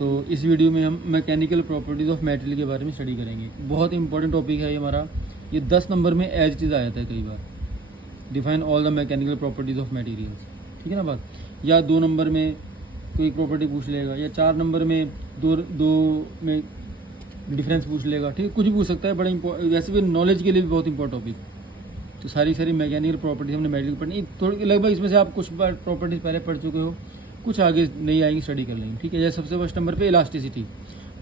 तो इस वीडियो में हम मैकेनिकल प्रॉपर्टीज़ ऑफ मटेरियल के बारे में स्टडी करेंगे। बहुत इंपॉर्टेंट टॉपिक है ये हमारा। ये 10 नंबर में एज इट इज़ आया था कई बार। Define all the mechanical properties of materials, ठीक है ना बात। या 2 नंबर में कोई प्रॉपर्टी पूछ लेगा, या 4 नंबर में दो में डिफरेंस पूछ लेगा, ठीक है, कुछ भी पूछ सकता है। बड़ा वैसे भी नॉलेज के लिए भी बहुत इंपॉर्टेंट टॉपिक। तो सारी मैकेनिकल प्रॉपर्टीज हमने मेडिकल पढ़नी थोड़ी, लगभग इसमें से आप कुछ बार प्रॉपर्टीज पहले पढ़ चुके हो, कुछ आगे नहीं आएंगी, स्टडी कर लेंगे, ठीक है। जैसे सबसे फर्स्ट नंबर पे इलास्टिसिटी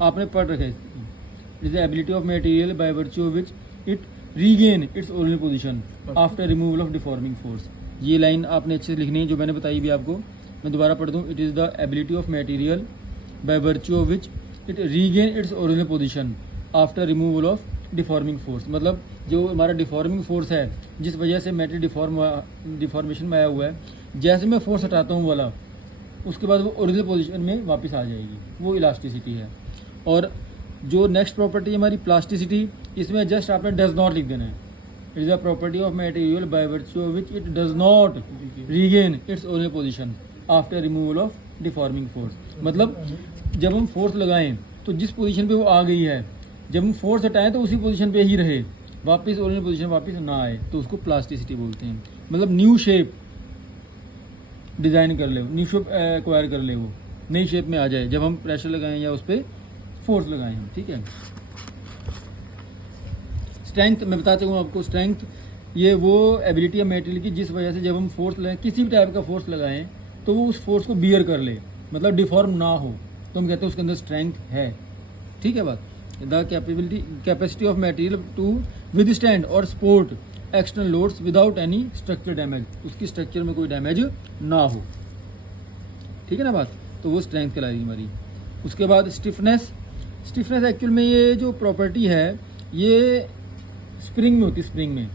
आपने पढ़ रखा है। It is the ability of material by virtue of which it regain its original position after removal of deforming force. ये लाइन आपने अच्छे से लिखनी है जो मैंने बताई भी आपको। मैं दोबारा पढ़ दूँ। It is the ability of material by virtue of which it regain its original position after removal of deforming force. मतलब जो हमारा डिफॉर्मिंग फोर्स है, जिस वजह से मेटेरियल डिफॉर्मेशन में आया हुआ है, जैसे मैं फोर्स हटाता हूँ वाला, उसके बाद वो ओरिजिनल पोजीशन में वापस आ जाएगी, वो इलास्टिसिटी है। और जो नेक्स्ट प्रॉपर्टी है हमारी प्लास्टिसिटी, इसमें जस्ट आपने डज नॉट लिख देना है। It is a property of material by virtue of which it does not regain its original position after removal of deforming force. मतलब जब हम फोर्स लगाएं तो जिस पोजीशन पे वो आ गई है, जब हम फोर्स हटाएं तो उसी पोजीशन पे ही रहे, वापस ओरिजिनल पोजीशन वापस ना आए, तो उसको प्लास्टिसिटी बोलते हैं। मतलब न्यू शेप डिज़ाइन कर ले, न्यू शेप एक्वायर कर ले, वो नई शेप में आ जाए जब हम प्रेशर लगाएं या उस पर फोर्स लगाएं हम, ठीक है। स्ट्रेंथ मैं बताता हूँ आपको। स्ट्रेंथ ये वो एबिलिटी है मटेरियल की जिस वजह से जब हम फोर्स लगाएं, किसी भी टाइप का फोर्स लगाएं, तो वो उस फोर्स को बियर कर ले, मतलब डिफॉर्म ना हो, तो हम कहते हैं उसके अंदर स्ट्रेंथ है, ठीक है बात। The capacity of material to withstand और support external loads without any structure damage, उसकी स्ट्रक्चर में कोई डैमेज ना हो, ठीक है ना बात। तो वो स्ट्रेंथ कहलाएगी हमारी। उसके बाद स्टिफनेस। स्टिफनेस एक्चुअल में ये जो प्रॉपर्टी है ये स्प्रिंग में होती है, स्प्रिंग में,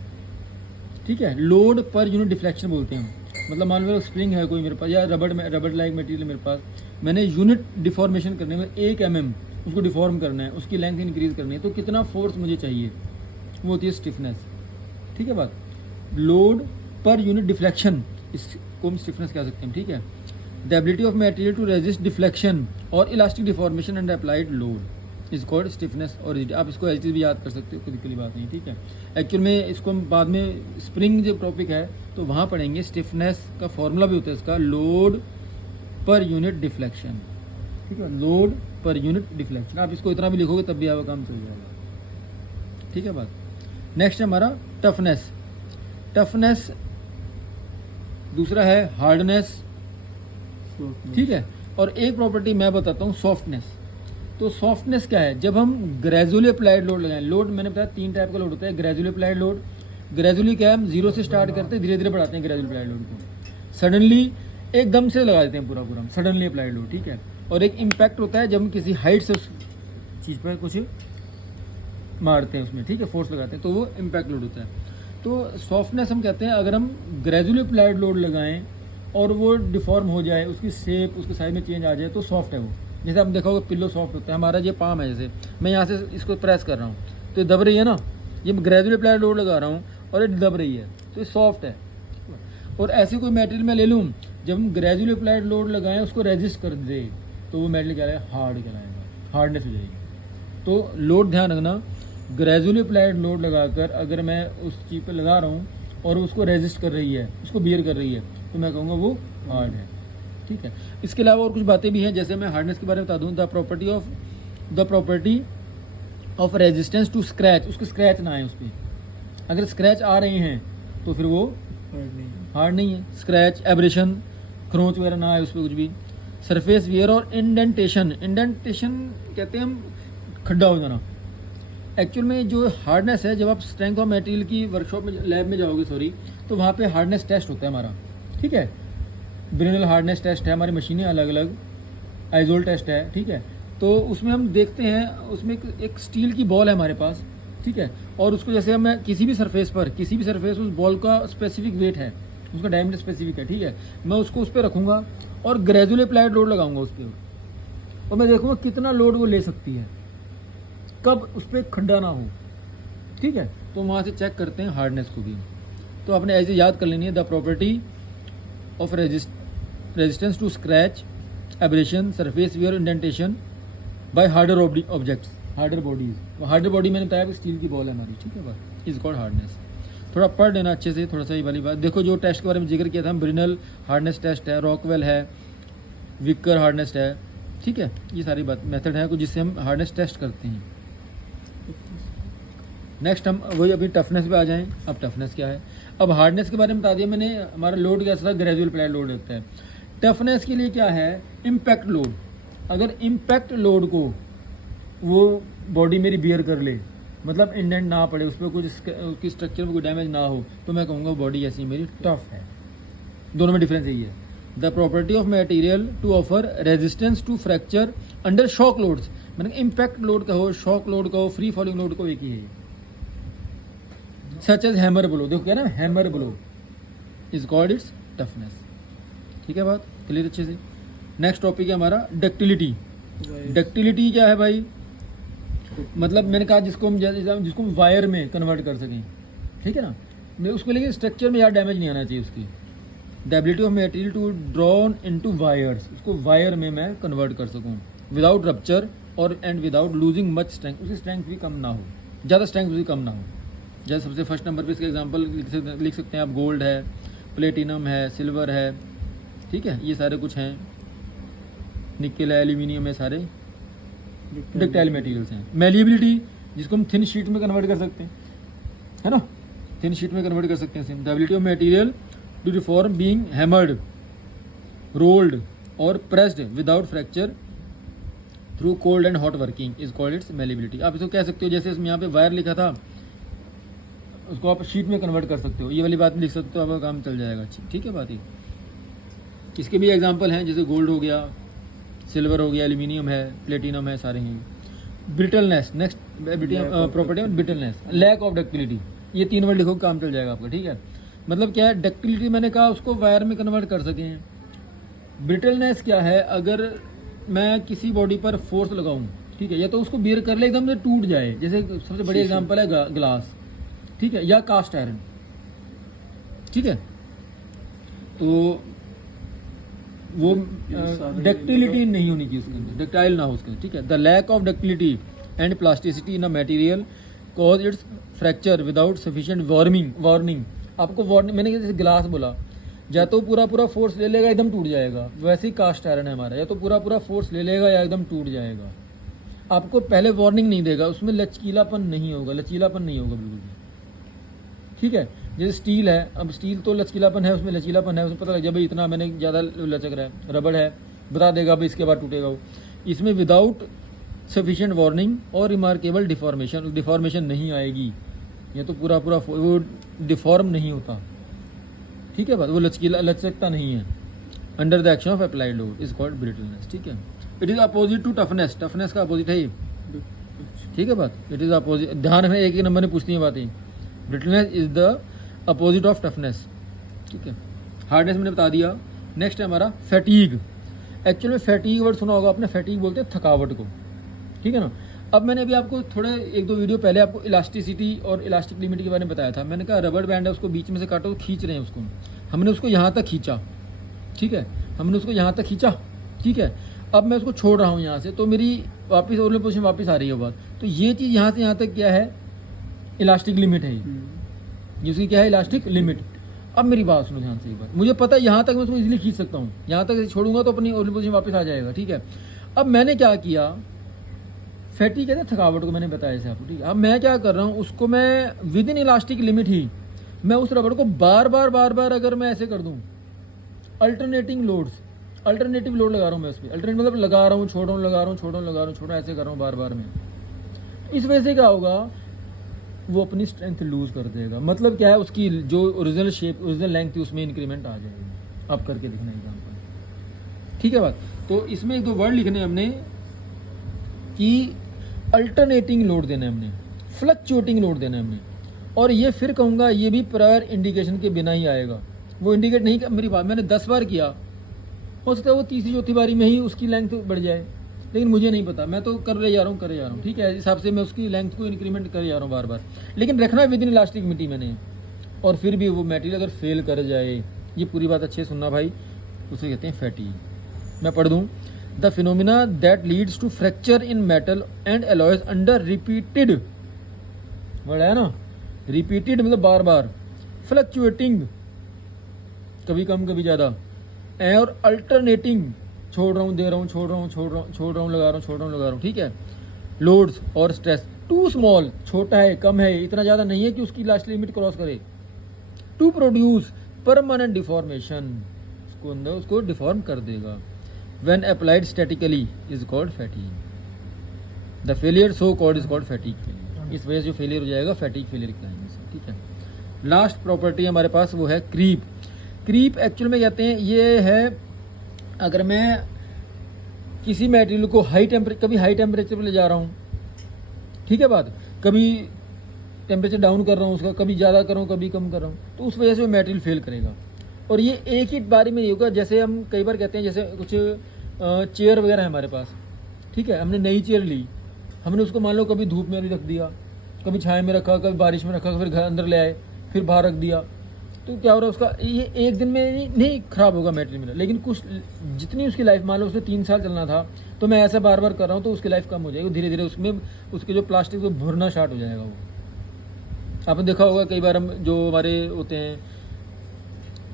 ठीक है। लोड पर यूनिट डिफ्लेक्शन बोलते हैं। मतलब मान लो स्प्रिंग है कोई मेरे पास, या रबड़ लाइक मटेरियल मेरे पास, मैंने यूनिट डिफॉर्मेशन करने में 1 mm उसको डिफॉर्म करना है, उसकी लेंथ इंक्रीज करनी है, तो कितना फोर्स मुझे चाहिए, वो होती है स्टिफनेस, ठीक है बात। लोड पर यूनिट डिफ्लेक्शन, इसको हम स्टिफनेस कह सकते हैं, ठीक है। The ability of material to resist deflection और elastic deformation and applied load is called stiffness और रिजिडिटी। आप इसको एज भी याद कर सकते हो, कोई दिक्कत की बात नहीं, ठीक है। एक्चुअल में इसको हम बाद में स्प्रिंग जो टॉपिक है तो वहाँ पढ़ेंगे। स्टिफनेस का फॉर्मूला भी होता है इसका, लोड पर यूनिट डिफ्लेक्शन, ठीक है, लोड पर यूनिट डिफ्लेक्शन। आप इसको इतना भी लिखोगे तब भी आपका काम चल जाएगा, ठीक है बात। नेक्स्ट है हमारा टफनेस। टफनेस दूसरा है हार्डनेस, ठीक है। और एक प्रॉपर्टी मैं बताता हूँ सॉफ्टनेस। तो सॉफ्टनेस क्या है, जब हम ग्रेजुअली अप्लाइड लोड लगाएं। लोड मैंने बताया 3 टाइप का लोड होता है। ग्रेजुअली अप्लाइड लोड, ग्रेजुअली क्या है, हम 0 से स्टार्ट करते हैं, धीरे धीरे बढ़ाते हैं ग्रेजुअली अप्लाइड लोड को। सडनली एकदम से लगा देते हैं पूरा सडनली अप्लाइड लोड, ठीक है। और एक इम्पैक्ट होता है जब हम किसी हाइट से उस चीज़ पर कुछ मारते हैं उसमें, ठीक है, फोर्स लगाते हैं, तो वो इम्पैक्ट लोड होता है। तो सॉफ्टनेस हम कहते हैं अगर हम ग्रेजुअली अप्लाइड लोड लगाएं और वो डिफॉर्म हो जाए, उसकी शेप उसके साइज में चेंज आ जाए, तो सॉफ्ट है वो। जैसे आप देखोगे पिल्लो सॉफ्ट होता है। हमारा ये पाम है, जैसे मैं यहाँ से इसको प्रेस कर रहा हूँ तो ये दब रही है ना, ये ग्रेजुअली अप्लाइड लोड लगा रहा हूँ और ये दब रही है, तो ये सॉफ्ट है। और ऐसी कोई मटेरियल मैं ले लूँ, जब हम ग्रेजुअली अप्लाइड लोड लगाएं उसको रेजिस्ट कर दे, तो वो मटेरियल क्या है, हार्ड कहलाएगा, हार्डनेस हो जाएगी। तो लोड ध्यान रखना, ग्रेजुअली अप्लाइड लोड लगाकर अगर मैं उस चीज़ पे लगा रहा हूँ और उसको रेजिस्ट कर रही है, उसको बियर कर रही है, तो मैं कहूँगा वो हार्ड है, ठीक है। इसके अलावा और कुछ बातें भी हैं, जैसे मैं हार्डनेस के बारे में बता दूँ। The property of resistance to scratch, उसके स्क्रैच ना आए उस पर। अगर स्क्रैच आ रहे हैं तो फिर वो हार्ड नहीं है। स्क्रैच, एब्रेशन, खरोंच वगैरह ना आए उस पर कुछ भी। सरफेस वियर और इंडेंटेशन कहते हैं हम खड्डा हो जाना। एक्चुअल में जो हार्डनेस है, जब आप स्ट्रेंथ ऑफ मटेरियल की वर्कशॉप में, लैब में जाओगे तो वहाँ पे हार्डनेस टेस्ट होता है हमारा, ठीक है। ब्रिनल हार्डनेस टेस्ट है, हमारी मशीनें अलग अलग, आइजोल टेस्ट है, ठीक है। तो उसमें हम देखते हैं, उसमें एक स्टील की बॉल है हमारे पास, ठीक है। और उसको जैसे मैं किसी भी सरफेस उस बॉल का स्पेसिफिक वेट है, उसका डायमीटर स्पेसिफिक है, ठीक है। मैं उसको उस पर रखूँगा और ग्रेजुअली अप्लाइड लोड लगाऊंगा उस पर, और मैं देखूँगा कितना लोड वो ले सकती है, कब उस पर खड्डा ना हो, ठीक है। तो वहाँ से चेक करते हैं हार्डनेस को भी। तो आपने ऐसे याद कर लेनी है। The property of resistance to scratch, abrasion, surface wear, indentation by harder objects, harder bodies. Harder body मैंने बताया कि स्टील की बॉल है हमारी, ठीक है बात, इज कॉल्ड हार्डनेस। थोड़ा पढ़ लेना अच्छे से, थोड़ा सा ये वाली बात देखो। जो टेस्ट के बारे में जिक्र किया था हम, ब्रिनल हार्डनेस टेस्ट है, रॉकवेल है, विकर हार्डनेस है, ठीक है, ये सारी बात मेथड है कुछ जिससे हम हार्डनेस टेस्ट करते हैं। नेक्स्ट हम वही अभी टफनेस पे आ जाएं। अब टफनेस क्या है, अब हार्डनेस के बारे में बता दिया मैंने, हमारा लोड कैसा था, ग्रेजुअल अप्लाइड लोड होता है। टफनेस के लिए क्या है, इम्पैक्ट लोड। अगर इम्पैक्ट लोड को वो बॉडी मेरी बियर कर ले, मतलब इंडेंट ना पड़े, उस पर कुछ उसकी स्ट्रक्चर में कोई डैमेज ना हो, तो मैं कहूँगा बॉडी ऐसी मेरी टफ है। दोनों में डिफरेंस यही है। The property of material to offer resistance to fracture under shock loads, मैंने इम्पैक्ट लोड का हो, शॉक लोड का हो, फ्री फॉलिंग लोड को, एक ही है ये। सच एज हैमर ब्लो, देखो क्या ना, hammer blow is called it's toughness. ठीक है बात क्लियर अच्छे से। नेक्स्ट टॉपिक है हमारा डक्टिलिटी। डक्टिलिटी क्या है भाई, मतलब मैंने कहा जिसको हम वायर में कन्वर्ट कर सकें, ठीक है ना, मैं उसको लेकिन स्ट्रक्चर में ज़्यादा डैमेज नहीं आना चाहिए उसकी। The ability of material to drawn into wires, उसको वायर में मैं कन्वर्ट कर सकूं विदाउट रप्चर और and without losing much strength, उसकी स्ट्रेंथ भी कम ना हो, ज़्यादा स्ट्रेंथ उसकी कम ना हो। जैसे सबसे फर्स्ट नंबर पे इसका एग्जांपल लिख सकते हैं आप, गोल्ड है, प्लेटिनम है, सिल्वर है, ठीक है, ये सारे कुछ हैं, निकल है, एल्यूमिनियम है, सारे डक्टाइल मटेरियल्स हैं। मैलिएबिलिटी, जिसको हम थिन शीट में कन्वर्ट कर सकते हैं, है ना, थिन शीट में कन्वर्ट कर सकते हैं। The ability of material to deform being hammered, rolled और pressed without fracture through cold and hot working is called its malleability. आप इसको कह सकते हो, जैसे इसमें यहाँ पे वायर लिखा था, उसको आप शीट में कन्वर्ट कर सकते हो, ये वाली बात लिख सकते हो, आपका काम चल जाएगा। ठीक है बात ही। इसके भी एग्जांपल हैं, जैसे गोल्ड हो गया, सिल्वर हो गया, एल्यूमिनियम है, प्लेटिनम है, सारे हैं। Brittleness, next property of brittleness, lack of ductility, ये तीन वर्ड लिखो, काम चल जाएगा आपका। ठीक है, मतलब क्या है, डक्टिलिटी मैंने कहा उसको वायर में कन्वर्ट कर सके हैं। ब्रिटलनेस क्या है, अगर मैं किसी बॉडी पर फोर्स लगाऊं, ठीक है, या तो उसको बियर कर ले एकदम से टूट जाए, जैसे सबसे बड़ी एग्जांपल है ग्लास, ठीक है, या कास्ट आयरन, ठीक है, तो वो डक्टिलिटी नहीं होनी चाहिए उसके अंदर, डक्टाइल ना हो उसके अंदर। ठीक है, the lack of ductility and plasticity in a material cause its fracture without sufficient warning. आपको वार्निंग, मैंने जैसे ग्लास बोला, या तो पूरा फोर्स ले लेगा एकदम टूट जाएगा, वैसे ही कास्ट आयरन है हमारा, या तो पूरा फोर्स ले लेगा या एकदम टूट जाएगा। आपको पहले वार्निंग नहीं देगा, उसमें लचकीलापन नहीं होगा बिल्कुल भी। ठीक है, जैसे स्टील है, अब स्टील तो लचकीलापन है, उसमें लचीलापन है, उसमें पता लग जाए भाई इतना मैंने ज़्यादा लचक रहा है। रबड़ है, बता देगा भाई इसके बाद टूटेगा वो। इसमें विदाउट सफिशिएंट वार्निंग और रिमार्केबल डिफॉर्मेशन नहीं आएगी, ये तो पूरा वो डिफॉर्म नहीं होता। ठीक है बात, वो लचकता नहीं है। Under the action of applied load is called brittleness. ठीक है, it is opposite to toughness, toughness का अपोजिट है ये। ठीक है बात, इट इज अपोजिट, ध्यान रखना, एक नंबर में पूछती है बातें। Brittleness is the opposite of toughness. ठीक है, हार्डनेस मैंने बता दिया। नेक्स्ट है हमारा फैटीग। एक्चुअल में फैटीग वर्ड सुना होगा आपने, फैटीग बोलते हैं थकावट को, ठीक है ना। अब मैंने अभी आपको थोड़े 1-2 वीडियो पहले आपको इलास्टिसिटी और इलास्टिक लिमिट के बारे में बताया था। मैंने कहा रबड़ बैंड है, उसको बीच में से काटो, खींच रहे हैं उसको, हमने उसको यहाँ तक खींचा, ठीक है, हमने उसको यहाँ तक खींचा, ठीक है, अब मैं उसको छोड़ रहा हूँ यहाँ से, तो मेरी वापस ओरिजिनल पोजीशन वापस आ रही है बात। तो ये चीज़ यहाँ से यहाँ तक क्या है, इलास्टिक लिमिट है ये, उसकी क्या है, इलास्टिक लिमिट। अब मेरी बात सुनो ध्यान से एक बार, मुझे पता है यहाँ तक मैं उसको इजीली खींच सकता हूँ, यहाँ तक छोड़ूंगा तो अपनी ओरिजिनल पोजीशन वापस आ जाएगा। ठीक है, अब मैंने क्या किया, फैटी कहते हैं थकावट को, मैंने बताया इसे आपको। ठीक है, अब मैं क्या कर रहा हूँ, उसको मैं विद इन इलास्टिक लिमिट ही मैं उस रबड़ को बार बार अगर मैं ऐसे कर दूँ, अल्टरनेटिव लोड लगा रहा हूँ मैं उस पर, अल्टरनेट मतलब लगा रहा हूँ, छोड़ रहा हूँ, लगा रहा हूँ, छोड़ रहा हूँ, लगा रहा हूँ, छोड़ रहा हूँ, ऐसे कर रहा हूँ बार में। इस वजह से क्या होगा, वो अपनी स्ट्रेंथ लूज कर देगा। मतलब क्या है, उसकी जो ओरिजिनल शेप, ओरिजिनल लेंथ थी, उसमें इंक्रीमेंट आ जाएगी। अब करके दिखना एग्जाम्पल। ठीक है बात, तो इसमें 1-2 वर्ड लिखने हमने कि अल्टरनेटिंग लोड देना है हमने, फ्लक्चुएटिंग लोड देना है हमने, और ये फिर कहूँगा ये भी प्रायर इंडिकेशन के बिना ही आएगा। वो इंडिकेट नहीं, मेरी बात मैंने 10 बार किया, हो सकता है वो तीसरी चौथी बारी में ही उसकी लेंथ बढ़ जाए, लेकिन मुझे नहीं पता, मैं तो कर जा रहा हूँ। ठीक है, इस हिसाब से मैं उसकी लेंथ को इंक्रीमेंट कर जा रहा हूँ बार, लेकिन रखना विद इन इलास्टिक मिट्टी मैंने। और फिर भी वो मटेरियल अगर फेल कर जाए, ये पूरी बात अच्छे सुनना भाई, उसे कहते हैं फैटी। मैं पढ़ दूँ, the phenomena that leads to fracture in metal and alloys under repeated, word है ना, रिपीटेड मतलब बार बार, फ्लक्चुएटिंग कभी कम कभी ज़्यादा, और अल्टरनेटिंग छोड़ रहा हूँ दे रहा हूँ, छोड़ रहा हूँ छोड़ रहा हूँ, छोड़ रहा हूँ लगा रहा हूँ, छोड़ रहा हूँ लगा रहा हूँ, ठीक है। लोड्स और स्ट्रेस, टू स्मॉल छोटा है कम है, इतना ज़्यादा नहीं है कि उसकी लास्ट लिमिट क्रॉस करे, टू प्रोड्यूस परमानेंट डिफॉर्मेशन, उसको अंदर उसको डिफॉर्म कर देगा। When applied statically is called fatigue, the failure so called is called fatigue failure, इस वजह से जो फेलियर हो जाएगा फैटीग फेलियर कहेंगे, ठीक है। लास्ट प्रॉपर्टी हमारे पास वो है क्रीप। क्रीप एक्चुअल में कहते हैं ये है, अगर मैं किसी मटेरियल को कभी हाई टेम्परेचर पर ले जा रहा हूँ, ठीक है बात, कभी टेम्परेचर डाउन कर रहा हूँ उसका, कभी ज़्यादा कर रहा हूँ कभी कम कर रहा हूँ, तो उस वजह से वो मटेरियल फेल करेगा। और ये एक ही बारी में नहीं होगा, जैसे हम कई बार कहते हैं, जैसे कुछ चेयर वगैरह है हमारे पास, ठीक है, हमने नई चेयर ली, हमने उसको मान लो कभी धूप में रख दिया, कभी छाया में रखा, कभी बारिश में रखा, फिर घर अंदर ले आए, फिर बाहर रख दिया, तो क्या हो रहा है उसका, ये एक दिन में नहीं खराब होगा मटेरियल मेरा, लेकिन कुछ जितनी उसकी लाइफ, मान लो उसने 3 साल चलना था, तो मैं ऐसा बार बार कर रहा हूँ, तो उसकी लाइफ कम हो जाएगी, धीरे धीरे उसमें उसके जो प्लास्टिक वो भरना स्टार्ट हो जाएगा। वो आपने देखा होगा कई बार हम जो हमारे होते हैं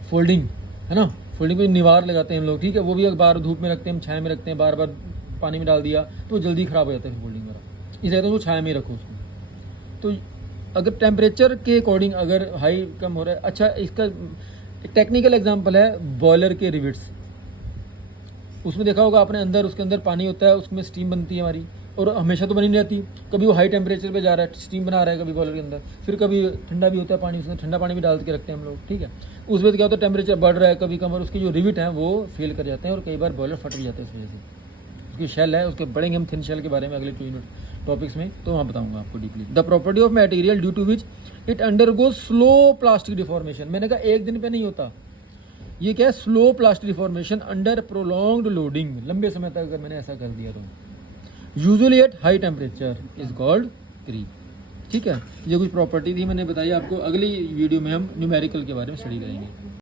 फोल्डिंग, है ना, फोल्डिंग पे निवार लगाते हैं हम लोग, ठीक है, वो भी बार धूप में रखते हैं, हम छाया में रखते हैं, बार बार पानी में डाल दिया तो वो जल्दी ख़राब हो जाता है फोल्डिंग वगैरह, इसलिए तो वो छाया में ही रखो उसको। तो अगर टेम्परेचर के अकॉर्डिंग अगर हाई कम हो रहा है, अच्छा इसका टेक्निकल एग्जांपल है बॉयलर के रिविट्स, उसमें देखा होगा आपने, अंदर उसके अंदर पानी होता है, उसमें स्टीम बनती है हमारी, और हमेशा तो बनी नहीं रहती, कभी वो हाई टेम्परेचर पे जा रहा है, स्टीम बना रहा है कभी बॉयलर के अंदर, फिर कभी ठंडा भी होता है पानी, उसमें ठंडा पानी भी डाल के रखते हैं हम लोग, ठीक है। उसमें क्या होता है, टेम्परेचर बढ़ रहा है कभी कम, और उसके जो रिविट हैं वो फेल कर जाते हैं, और कई बार बॉयलर फट भी जाता है इस वजह से। उसकी शेल है, उसके बढ़ेंगे हम थिन शेल के बारे में अगले 2 यूनिट टॉपिक्स में, तो वहाँ बताऊंगा आपको deeply. The property of material due to which it undergo slow plastic deformation, मैंने कहा एक दिन पे नहीं होता, ये क्या है, slow plastic deformation under prolonged loading, लंबे समय तक अगर मैंने ऐसा कर दिया तो, usually at high temperature is called creep, ठीक है। ये कुछ प्रॉपर्टी थी मैंने बताई आपको, अगली वीडियो में हम न्यूमेरिकल के बारे में स्टडी करेंगे।